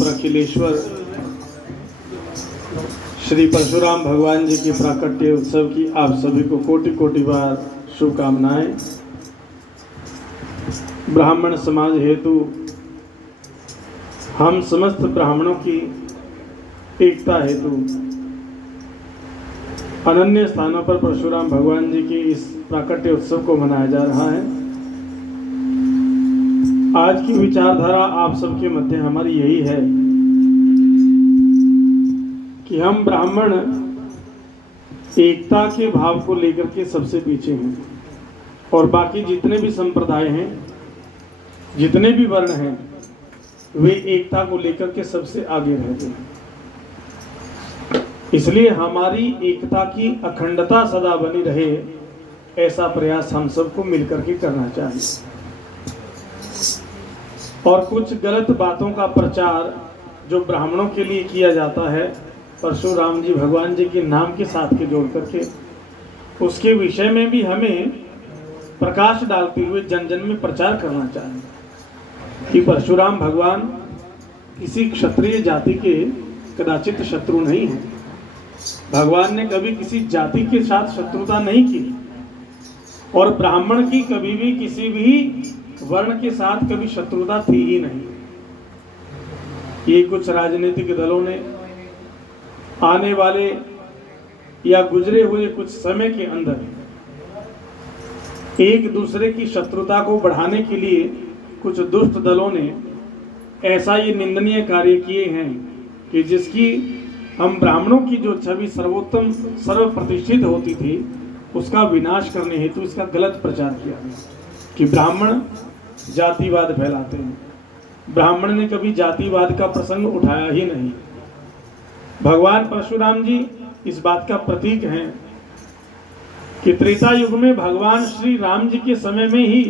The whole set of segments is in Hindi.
प्रखिलेश्वर श्री परशुराम भगवान जी की प्राकट्य उत्सव की आप सभी को कोटि कोटि बार शुभकामनाएं। ब्राह्मण समाज हेतु हम समस्त ब्राह्मणों की एकता हेतु अनन्य स्थानों पर परशुराम भगवान जी की इस प्राकट्य उत्सव को मनाया जा रहा है। आज की विचारधारा आप सबके मध्य हमारी यही है कि हम ब्राह्मण एकता के भाव को लेकर के सबसे पीछे हैं और बाकी जितने भी संप्रदाय हैं, जितने भी वर्ण हैं, वे एकता को लेकर के सबसे आगे रहते हैं। इसलिए हमारी एकता की अखंडता सदा बनी रहे, ऐसा प्रयास हम सबको मिलकर के करना चाहिए। और कुछ गलत बातों का प्रचार जो ब्राह्मणों के लिए किया जाता है, परशुराम जी भगवान जी के नाम के साथ के जोड़ करके, उसके विषय में भी हमें प्रकाश डालते हुए जन जन में प्रचार करना चाहिए कि परशुराम भगवान किसी क्षत्रिय जाति के कदाचित शत्रु नहीं है। भगवान ने कभी किसी जाति के साथ शत्रुता नहीं की और ब्राह्मण की कभी भी किसी भी वर्ण के साथ कभी शत्रुता थी ही नहीं। ये कुछ राजनीतिक दलों ने आने वाले या गुजरे हुए कुछ समय के अंदर एक दूसरे की शत्रुता को बढ़ाने के लिए कुछ दुष्ट दलों ने ऐसा ये निंदनीय कार्य किए हैं कि जिसकी हम ब्राह्मणों की जो छवि सर्वोत्तम सर्वप्रतिष्ठित होती थी, उसका विनाश करने हेतु इसका गलत प्रचार किया कि ब्राह्मण जातिवाद फैलाते हैं। ब्राह्मण ने कभी जातिवाद का प्रसंग उठाया ही नहीं। भगवान परशुराम जी इस बात का प्रतीक हैं कि त्रेता युग में भगवान श्री राम जी के समय में ही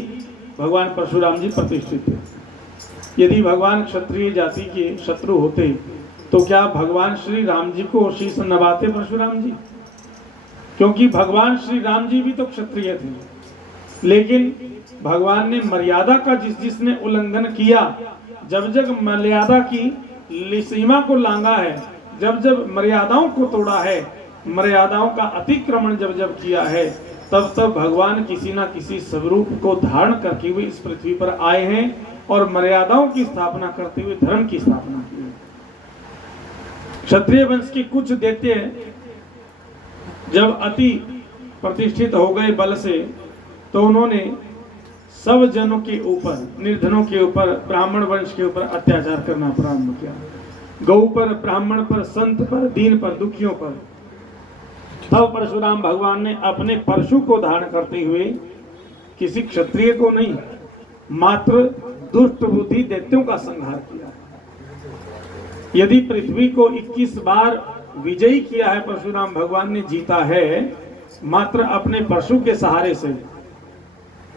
भगवान परशुराम जी प्रतिष्ठित थे। यदि भगवान क्षत्रिय जाति के शत्रु होते तो क्या भगवान श्री राम जी को शीश नवाते परशुराम जी? क्योंकि भगवान श्री राम जी भी तो क्षत्रिय थे, लेकिन भगवान ने मर्यादा का जिसने उल्लंघन किया, जब जब मर्यादा की सीमा को लांघा है, जब जब मर्यादाओं को तोड़ा है, मर्यादाओं का अतिक्रमण जब जब किया है, तब तब भगवान किसी ना किसी स्वरूप को धारण करके हुए इस पृथ्वी पर आए हैं और मर्यादाओं की स्थापना करते हुए धर्म की स्थापना की है। क्षत्रिय वंश के कुछ दैत्य जब अति प्रतिष्ठित हो गए बल से, तो उन्होंने सब जनों के ऊपर, निर्धनों के ऊपर, ब्राह्मण वंश के ऊपर अत्याचार करना प्रारंभ किया। गौ पर, ब्राह्मण पर, संत पर, दीन पर, दुखियों पर। तब परशुराम भगवान ने अपने परशु को धारण करते हुए किसी क्षत्रिय को नहीं, मात्र दुष्ट बुद्धि दैत्यों का संहार किया। यदि पृथ्वी को 21 बार विजयी किया है परशुराम भगवान ने, जीता है मात्र अपने परशु के सहारे से,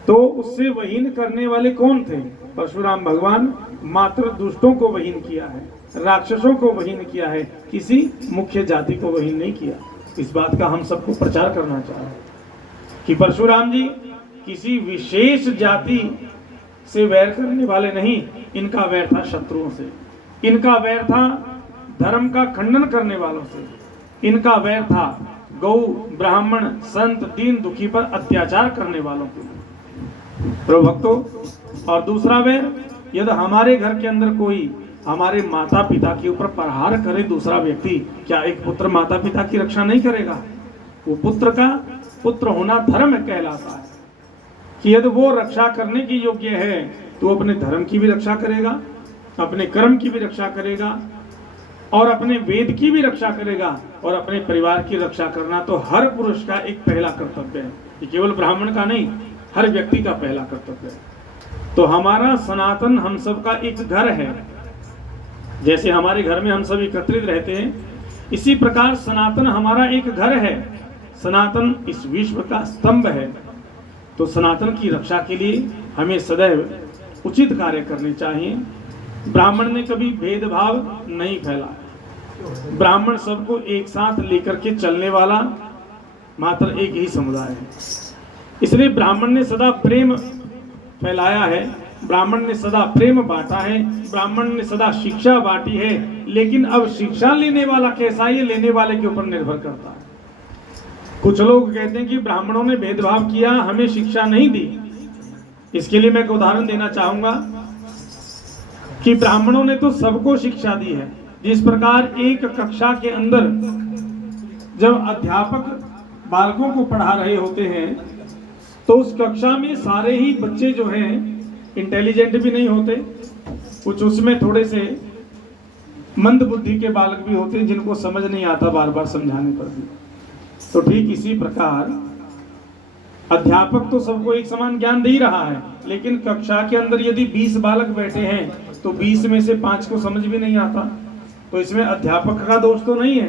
तो उससे वहीन करने वाले कौन थे? परशुराम भगवान मात्र दुष्टों को वहीन किया है, राक्षसों को वहीन किया है, किसी मुख्य जाति को वहीन नहीं किया। इस बात का हम सबको प्रचार करना चाहिए कि परशुराम जी किसी विशेष जाति से वैर करने वाले नहीं, इनका वैर था शत्रुओं से, इनका वैर था धर्म का खंडन करने वालों से, इनका वैर था गौ, ब्राह्मण, संत, दीन, दुखी पर अत्याचार करने वालों के। प्रभु भक्तों, और दूसरा वैर, यदि हमारे घर के अंदर कोई हमारे माता पिता के ऊपर प्रहार करे दूसरा व्यक्ति, क्या एक पुत्र माता पिता की रक्षा नहीं करेगा? वो पुत्र का पुत्र होना धर्म कहलाता है कि यदि वो रक्षा करने की योग्य है तो अपने धर्म की भी रक्षा करेगा, अपने कर्म की भी रक्षा करेगा और अपने वेद की भी रक्षा करेगा, और अपने परिवार की रक्षा करना तो हर पुरुष का एक पहला कर्तव्य है। ये केवल ब्राह्मण का नहीं, हर व्यक्ति का पहला कर्तव्य है। तो हमारा सनातन हम सब का एक घर है। जैसे हमारे घर में हम सब एकत्रित रहते हैं, इसी प्रकार सनातन हमारा एक घर है। सनातन इस विश्व का स्तंभ है। तो सनातन की रक्षा के लिए हमें सदैव उचित कार्य करने चाहिए। ब्राह्मण ने कभी भेदभाव नहीं फैला। ब्राह्मण सबको एक साथ लेकर के चलने वाला मात्र एक ही समुदाय है। इसलिए ब्राह्मण ने सदा प्रेम फैलाया है, ब्राह्मण ने सदा प्रेम बांटा है, ब्राह्मण ने सदा शिक्षा बांटी है, लेकिन अब शिक्षा लेने वाला कैसा है, ये लेने वाले के ऊपर निर्भर करता है। कुछ लोग कहते हैं कि ब्राह्मणों ने भेदभाव किया, हमें शिक्षा नहीं दी। इसके लिए मैं एक उदाहरण देना चाहूंगा कि ब्राह्मणों ने तो सबको शिक्षा दी है। जिस प्रकार एक कक्षा के अंदर जब अध्यापक बालकों को पढ़ा रहे होते हैं तो उस कक्षा में सारे ही बच्चे जो हैं इंटेलिजेंट भी नहीं होते, कुछ उसमें थोड़े से मंद बुद्धि के बालक भी होते हैं जिनको समझ नहीं आता बार बार समझाने पर भी। तो ठीक इसी प्रकार अध्यापक तो सबको एक समान ज्ञान दे ही रहा है, लेकिन कक्षा के अंदर यदि 20 बालक बैठे हैं तो 20 में से 5 को समझ भी नहीं आता। तो इसमें अध्यापक का दोष तो नहीं है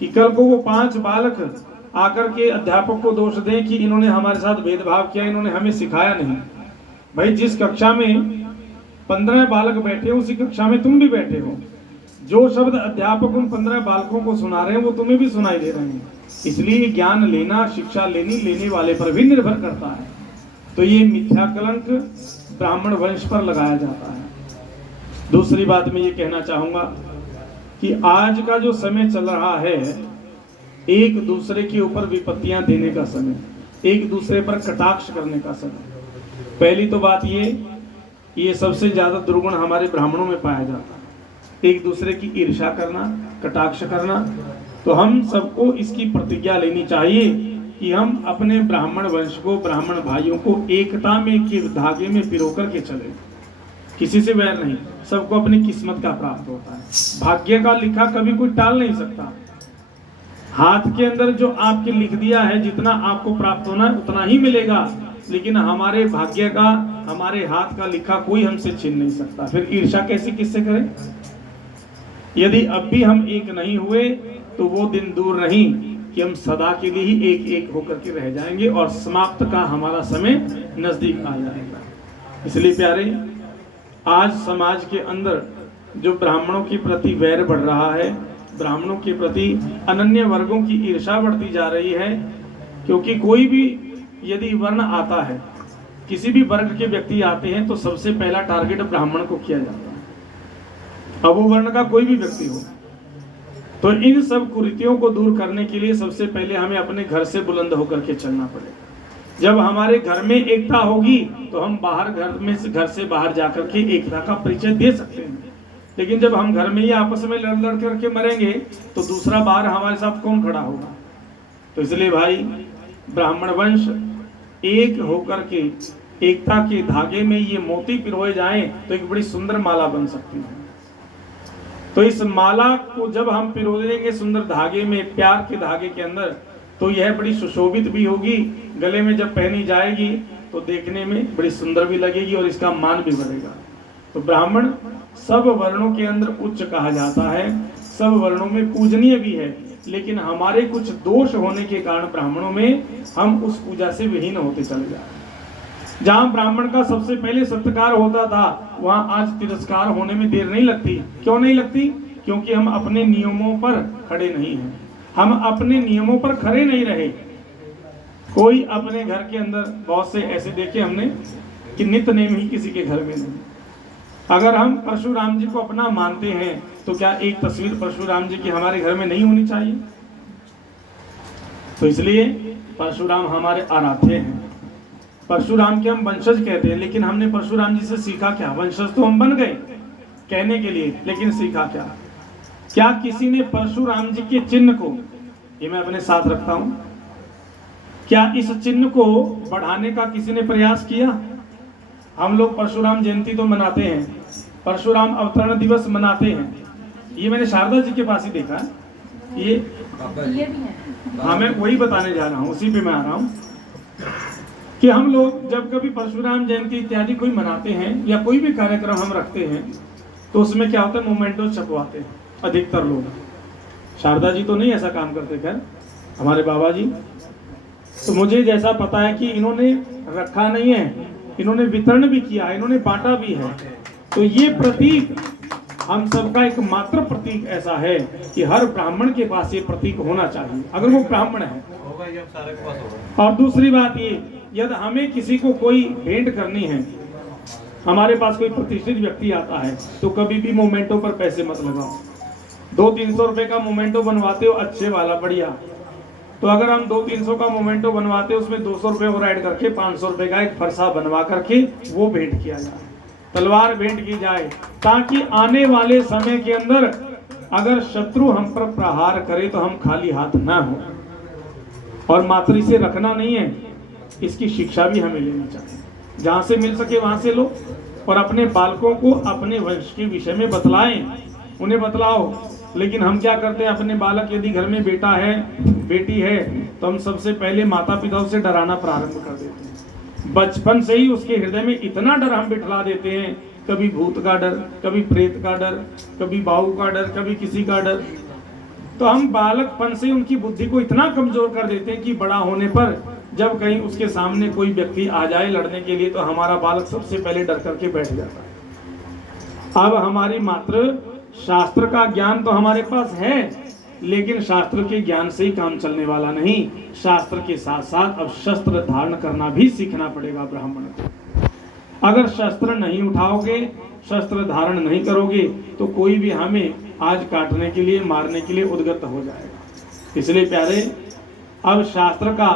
कि कल को वो 5 बालक आकर के अध्यापक को दोष दें कि इन्होंने हमारे साथ भेदभाव किया, इन्होंने हमें सिखाया नहीं। भाई जिस कक्षा में 15 बालक बैठे हो उसी कक्षा में तुम भी बैठे हो। जो शब्द अध्यापक उन 15 बालकों को सुना रहे हैं वो तुम्हें भी सुनाई दे रहे हैं। इसलिए ज्ञान लेना, शिक्षा लेने वाले पर भी निर्भर करता है। तो ये मिथ्या कलंक ब्राह्मण वंश पर लगाया जाता है। दूसरी बात मैं ये कहना चाहूंगा कि आज का जो समय चल रहा है, एक दूसरे के ऊपर विपत्तियां देने का समय, एक दूसरे पर कटाक्ष करने का समय। पहली तो बात ये सबसे ज्यादा दुर्गुण हमारे ब्राह्मणों में पाया जाता है, एक दूसरे की ईर्ष्या करना, कटाक्ष करना। तो हम सबको इसकी प्रतिज्ञा लेनी चाहिए कि हम अपने ब्राह्मण वंश को, ब्राह्मण भाइयों को एकता में के धागे में पिरो करके चले, किसी से वैर नहीं। सबको अपनी किस्मत का प्राप्त होता है, भाग्य का लिखा कभी कोई टाल नहीं सकता। हाथ के अंदर जो आपके लिख दिया है, जितना आपको प्राप्त होना है उतना ही मिलेगा, लेकिन हमारे भाग्य का, हमारे हाथ का लिखा कोई हमसे छीन नहीं सकता। फिर ईर्ष्या कैसे किससे करें? यदि अब भी हम एक नहीं हुए तो वो दिन दूर नहीं कि हम सदा के लिए ही एक एक होकर के रह जाएंगे और समाप्त का हमारा समय नजदीक आ जाएगा। इसलिए प्यारे, आज समाज के अंदर जो ब्राह्मणों के प्रति वैर बढ़ रहा है, ब्राह्मणों के प्रति अनन्य वर्गों की ईर्ष्या बढ़ती जा रही है, क्योंकि कोई भी यदि वर्ण आता है, किसी भी वर्ग के व्यक्ति आते हैं तो सबसे पहला टारगेट ब्राह्मण को किया जाता है, अब वो वर्ण का कोई भी व्यक्ति हो। तो इन सब कुरीतियों को दूर करने के लिए सबसे पहले हमें अपने घर से बुलंद होकर के चलना पड़ेगा। जब हमारे घर में एकता होगी तो हम बाहर घर से बाहर जाकर के एकता का परिचय दे सकते हैं। लेकिन जब हम घर में ही आपस में लड़ करके मरेंगे तो दूसरा बाहर हमारे साथ कौन खड़ा होगा? तो इसलिए भाई, ब्राह्मण वंश एक होकर के एकता के धागे में ये मोती पिरोए जाएं तो एक बड़ी सुंदर माला बन सकती है। तो इस माला को जब हम पिरो देंगे सुंदर धागे में, प्यार के धागे के अंदर, तो यह बड़ी सुशोभित भी होगी, गले में जब पहनी जाएगी तो देखने में बड़ी सुंदर भी लगेगी और इसका मान भी बढ़ेगा। तो ब्राह्मण सब वर्णों के अंदर उच्च कहा जाता है, सब वर्णों में पूजनीय भी है, लेकिन हमारे कुछ दोष होने के कारण ब्राह्मणों में हम उस पूजा से विहीन होते चले जा रहे हैं। जहां ब्राह्मण का सबसे पहले सत्कार होता था, वहां आज तिरस्कार होने में देर नहीं लगती। क्यों नहीं लगती? क्योंकि हम अपने नियमों पर खड़े नहीं हैं, हम अपने नियमों पर खड़े नहीं रहे। कोई अपने घर के अंदर, बहुत से ऐसे देखे हमने कि नित्य नेम ही किसी के घर में नहीं। अगर हम परशुराम जी को अपना मानते हैं तो क्या एक तस्वीर परशुराम जी की हमारे घर में नहीं होनी चाहिए? तो इसलिए परशुराम हमारे आराध्य हैं, परशुराम के हम वंशज कहते हैं। लेकिन हमने परशुराम जी से सीखा क्या? वंशज तो हम बन गए कहने के लिए, लेकिन सीखा क्या? क्या किसी ने परशुराम जी के चिन्ह को, ये मैं अपने साथ रखता हूं, क्या इस चिन्ह को बढ़ाने का किसी ने प्रयास किया? हम लोग परशुराम जयंती तो मनाते हैं, परशुराम अवतरण दिवस मनाते हैं, ये मैंने शारदा जी के पास ही देखा है। ये हाँ, मैं वही बताने जा रहा हूँ, उसी पे मैं आ रहा हूँ कि हम लोग जब कभी परशुराम जयंती इत्यादि कोई मनाते हैं या कोई भी कार्यक्रम हम रखते हैं तो उसमें क्या होता है, मोमेंटो छपवाते हैं अधिकतर लोग। शारदा जी तो नहीं ऐसा काम करते, खैर हमारे बाबा जी। तो मुझे जैसा पता है कि इन्होंने रखा नहीं है, इन्होंने वितरण भी किया, इन्होंने बांटा भी है। तो ये प्रतीक हम सबका एक मात्र प्रतीक ऐसा है कि हर ब्राह्मण के पास ये प्रतीक होना चाहिए, अगर वो ब्राह्मण है। और दूसरी बात ये, यदि हमें किसी को कोई भेंट करनी है हमारे पास कोई प्रतिष्ठित व्यक्ति आता है तो कभी भी मोमेंटो पर पैसे मत लगाओ। 200-300 रुपए का मोमेंटो बनवाते हो अच्छे वाला बढ़िया, तो अगर हम 200-300 का मोमेंटो बनवाते हो उसमें 200 रुपए और ऐड करके 500 रुपए का एक फरसा बनवा करके वो भेंट किया जाए, तलवार भेंट की जाए, ताकि आने वाले समय के अंदर अगर शत्रु हम पर प्रहार करे तो हम खाली हाथ ना हो। और मातृ से रखना नहीं है, इसकी शिक्षा भी हमें लेनी चाहिए। जहां से मिल सके वहां से लो, और अपने बालकों को अपने वंश के विषय में बतलाएं, उन्हें बतलाओ। लेकिन हम क्या करते हैं, अपने बालक यदि घर में बेटा है बेटी है तो हम सबसे पहले माता पिता से डराना प्रारंभ कर देते हैं। बचपन से ही उसके हृदय में इतना डर हम बिठला देते हैं, कभी भूत का डर, कभी प्रेत का डर, कभी बाहु का डर, कभी किसी का डर। तो हम बालकपन से उनकी बुद्धि को इतना कमजोर कर देते हैं कि बड़ा होने पर जब कहीं उसके सामने कोई व्यक्ति आ जाए लड़ने के लिए तो हमारा बालक सबसे पहले डर करके बैठ जाता है। अब हमारी मात्र शास्त्र का ज्ञान तो हमारे पास है, लेकिन शास्त्र के ज्ञान से ही काम चलने वाला नहीं, शास्त्र के साथ साथ अब शस्त्र धारण करना भी सीखना पड़ेगा ब्राह्मण को। अगर शस्त्र नहीं उठाओगे, शस्त्र धारण नहीं करोगे तो कोई भी हमें आज काटने के लिए, मारने के लिए उद्गत हो जाएगा। इसलिए प्यारे, अब शास्त्र का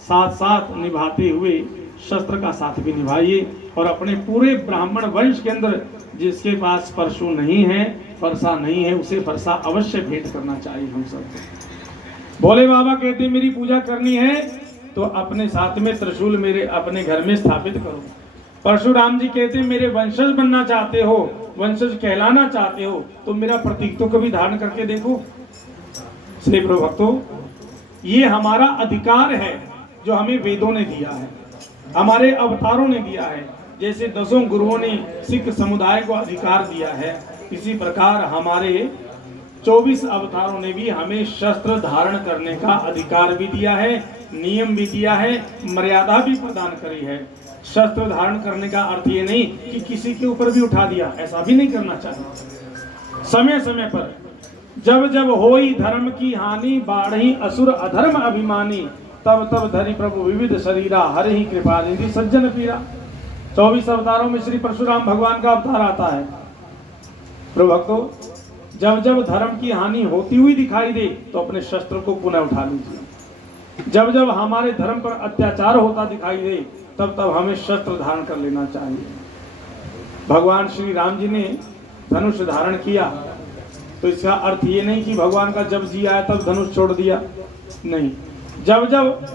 साथ साथ निभाते हुए शस्त्र का साथ भी निभाइए, और अपने पूरे ब्राह्मण वंश के अंदर जिसके पास परशु नहीं है, फरसा नहीं है, उसे फरसा अवश्य भेंट करना चाहिए हम सबको। भोले बाबा कहते मेरी पूजा करनी है तो अपने साथ में त्रिशूल मेरे अपने घर में स्थापित करो। परशुराम जी कहते मेरे वंशज बनना चाहते हो, वंशज कहलाना चाहते हो तो मेरा प्रतीक तो कभी धारण करके देखो। इसलिए प्रभु भक्तों, ये हमारा अधिकार है जो हमें वेदों ने दिया है, हमारे अवतारों ने दिया है। जैसे 10 गुरुओं ने सिख समुदाय को अधिकार दिया है, इसी प्रकार हमारे 24 अवतारों ने भी हमें शस्त्र धारण करने का अधिकार भी दिया है, नियम भी दिया है, मर्यादा भी प्रदान करी है। शस्त्र धारण करने का अर्थ ये नहीं कि किसी के ऊपर भी उठा दिया, ऐसा भी नहीं करना चाहिए। समय समय पर जब जब होई धर्म की हानि, बाढ़ी असुर अधर्म अभिमानी, तब तब धरि प्रभु विविध शरीरा, हरि ही कृपा निधि सज्जन पीरा। 24 अवतारों में श्री परशुराम भगवान का अवतार आता है। प्रभु भक्तों, जब जब धर्म की हानि होती हुई दिखाई दे तो अपने शस्त्र को पुनः उठा लीजिए। जब जब हमारे धर्म पर अत्याचार होता दिखाई दे तब तब हमें शस्त्र धारण कर लेना चाहिए। भगवान श्री राम जी ने धनुष धारण किया तो इसका अर्थ ये नहीं कि भगवान का जब जी आया तब धनुष छोड़ दिया, नहीं। जब जब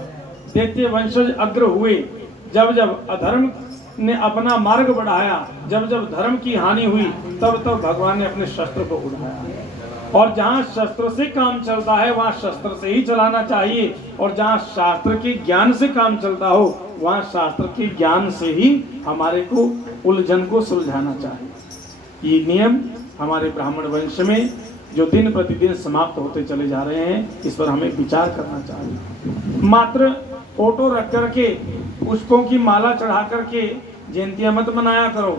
दैत्य वंशज अग्र हुए, जब जब अधर्म ने अपना मार्ग बढ़ाया, जब जब धर्म की हानि हुई तब तब भगवान ने अपने शस्त्र को उठाया। और जहाँ शस्त्र से काम चलता है वहाँ शस्त्र से ही चलाना चाहिए, और जहाँ शास्त्र के ज्ञान से काम चलता हो वहाँ शास्त्र के ज्ञान से ही हमारे को उलझन को सुलझाना चाहिए। ये नियम हमारे ब्राह्मण वंश में जो दिन प्रतिदिन समाप्त होते चले जा रहे हैं, इस पर हमें विचार करना चाहिए। मात्र फोटो रख करके, पुष्पों की माला चढ़ा करके जयंतियां मत मनाया करो।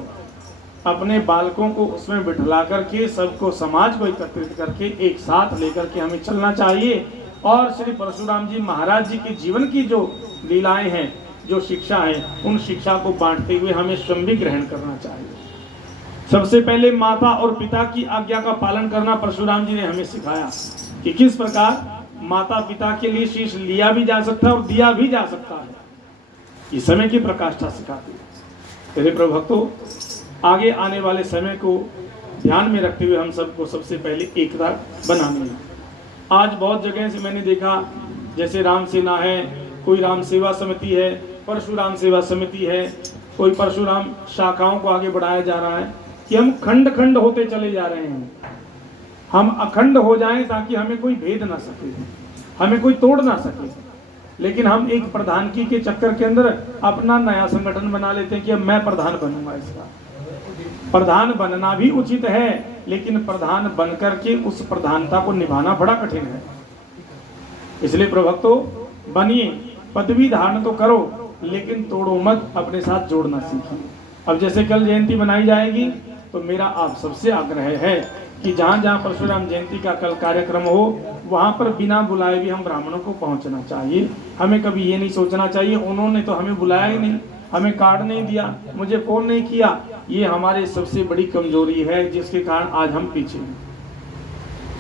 अपने बालकों को उसमें बिठला करके, सबको, समाज को एकत्रित करके एक साथ लेकर के हमें चलना चाहिए। और श्री परशुराम जी महाराज जी के जीवन की जो लीलाएं हैं, जो शिक्षा है, उन शिक्षा को बांटते हुए हमें स्वयं भी ग्रहण करना चाहिए। सबसे पहले माता और पिता की आज्ञा का पालन करना परशुराम जी ने हमें सिखाया कि किस प्रकार माता पिता के लिए शीश लिया भी जा सकता है और दिया भी जा सकता है। ये समय की प्रकाष्ठा सिखाती है। मेरे प्रभु भक्तों, आगे आने वाले समय को ध्यान में रखते हुए हम सबको सबसे पहले एकता बनानी है। आज बहुत जगह से मैंने देखा, जैसे राम सेना है, कोई राम सेवा समिति है, परशुराम सेवा समिति है, कोई परशुराम शाखाओं को आगे बढ़ाया जा रहा है कि हम खंड खंड होते चले जा रहे हैं। हम अखंड हो जाएं ताकि हमें कोई भेद ना सके, हमें कोई तोड़ ना सके। लेकिन हम एक प्रधानगी के चक्कर के अंदर अपना नया संगठन बना लेते हैं कि अब मैं प्रधान बनूंगा। इसका प्रधान बनना भी उचित है, लेकिन प्रधान बनकर के उस प्रधानता को निभाना बड़ा कठिन है। इसलिए प्रभक्तो बनिए, पदवी धारण तो करो, लेकिन तोड़ो मत, अपने साथ जोड़ना सीखिए। अब जैसे कल जयंती मनाई जाएगी तो मेरा आप सबसे आग्रह है कि जहाँ जहाँ परशुराम जयंती का कल कार्यक्रम हो वहाँ पर बिना बुलाए भी हम ब्राह्मणों को पहुँचना चाहिए। हमें कभी ये नहीं सोचना चाहिए उन्होंने तो हमें बुलाया ही नहीं, हमें कार्ड नहीं दिया, मुझे फोन नहीं किया, ये हमारी सबसे बड़ी कमजोरी है जिसके कारण आज हम पीछे हैं।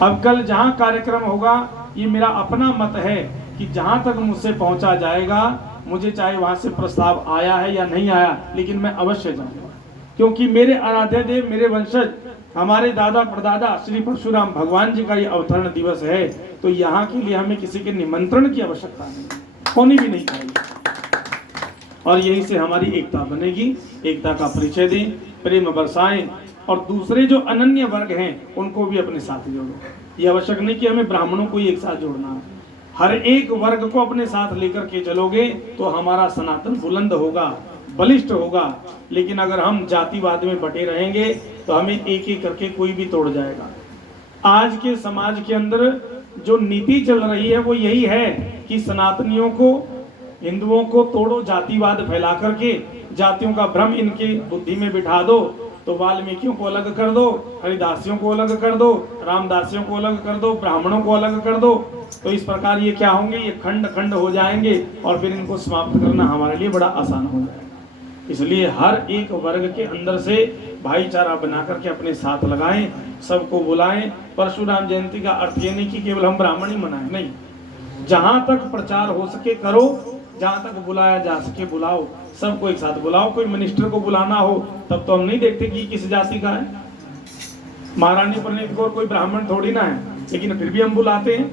अब कल जहां कार्यक्रम होगा, ये मेरा अपना मत है कि जहां तक मुझसे पहुंचा जाएगा, मुझे चाहे वहां से प्रस्ताव आया है या नहीं आया, लेकिन मैं अवश्य जाऊंगा, क्योंकि मेरे आराध्य देव, मेरे वंशज, हमारे दादा परदादा श्री परशुराम भगवान जी का ये अवतरण दिवस है। तो यहाँ के लिए हमें किसी के निमंत्रण की आवश्यकता नहीं, होनी भी नहीं चाहिए। और यहीं से हमारी एकता बनेगी, एकता का परिचय दें, प्रेम बरसाएं, और दूसरे जो अनन्य वर्ग हैं उनको भी अपने साथ जोड़ो। ये आवश्यक नहीं कि हमें ब्राह्मणों को ही एक साथ जोड़ना है, हर एक वर्ग को अपने साथ लेकर के चलोगे तो हमारा सनातन बुलंद होगा, बलिष्ठ होगा। लेकिन अगर हम जातिवाद में बटे रहेंगे तो हमें एक एक करके कोई भी तोड़ जाएगा। आज के समाज के अंदर जो नीति चल रही है वो यही है कि सनातनियों को, हिंदुओं को तोड़ो, जातिवाद फैला करके जातियों का भ्रम इनके बुद्धि में बिठा दो। तो वाल्मीकियों को अलग कर दो, हरिदासियों को अलग कर दो, रामदासियों को अलग कर दो, ब्राह्मणों को अलग कर दो। तो इस प्रकार ये क्या होंगे, ये खंड खंड हो जाएंगे और फिर इनको समाप्त करना हमारे लिए बड़ा आसान हो जाएगा। इसलिए हर एक वर्ग के अंदर से भाईचारा बना करके अपने साथ लगाएं, सबको बुलाएं। परशुराम जयंती का अर्थ ये नहीं कि केवल हम ब्राह्मण ही मनाएं, नहीं, जहां तक प्रचार हो सके करो, जहां तक बुलाया जा सके बुलाओ, सबको एक साथ बुलाओ। कोई मिनिस्टर को बुलाना हो तब तो हम नहीं देखते कि किस जाति का है, महारानी प्रणीत कौर कोई ब्राह्मण थोड़ी ना है, लेकिन फिर भी हम बुलाते हैं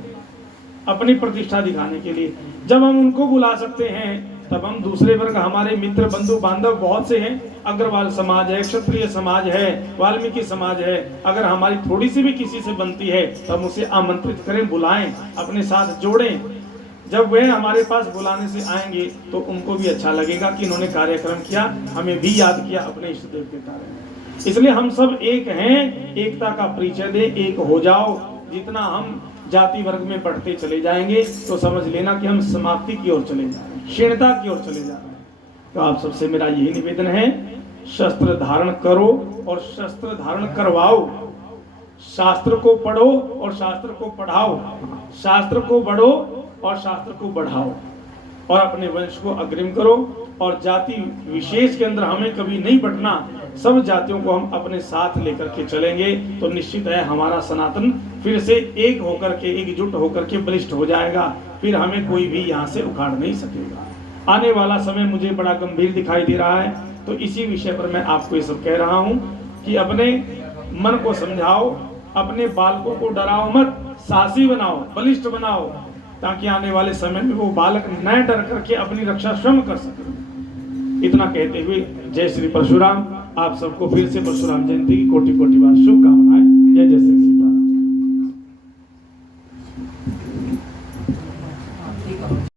अपनी प्रतिष्ठा दिखाने के लिए। जब हम उनको बुला सकते हैं तब हम दूसरे वर्ग, हमारे मित्र बंधु बांधव बहुत से हैं, अग्रवाल समाज है, क्षत्रिय समाज है, वाल्मीकि समाज है, अगर हमारी थोड़ी सी भी किसी से बनती है तो हम उसे आमंत्रित करें, बुलाएं, अपने साथ जोड़ें। जब वे हमारे पास बुलाने से आएंगे तो उनको भी अच्छा लगेगा कि इन्होंने कार्यक्रम किया, हमें भी याद किया अपने इष्ट देव के कारण। इसलिए हम सब एक हैं, एकता का परिचय दे, एक हो जाओ। जितना हम जाति वर्ग में बढ़ते चले जाएंगे तो समझ लेना कि हम समाप्ति की ओर चले जा रहे हैं, क्षीणता की ओर चले जा रहे हैं। तो आप सबसे मेरा यही निवेदन है, शस्त्र धारण करो और शस्त्र धारण करवाओ, शास्त्र को पढ़ो और शास्त्र को पढ़ाओ, शास्त्र को बढ़ो और शास्त्र को बढ़ाओ, और अपने वंश को अग्रिम करो। और जाति विशेष के अंदर हमें कभी नहीं बटना, सब जातियों को हम अपने साथ लेकर के चलेंगे तो निश्चित है हमारा सनातन फिर से एक होकर के, एकजुट होकर के बलिष्ठ हो जाएगा। फिर हमें कोई भी यहाँ से उखाड़ नहीं सकेगा। आने वाला समय मुझे बड़ा गंभीर दिखाई दे रहा है, तो इसी विषय पर मैं आपको ये सब कह रहा हूँ कि अपने मन को समझाओ, अपने बालकों को डराओ मत, साहसी बनाओ, बलिष्ठ बनाओ, ताकि आने वाले समय में वो बालक न डर करके अपनी रक्षा स्वयं कर सके। इतना कहते हुए जय श्री परशुराम। आप सबको फिर से परशुराम जयंती की कोटि कोटि बार शुभकामनाएं। जय जय।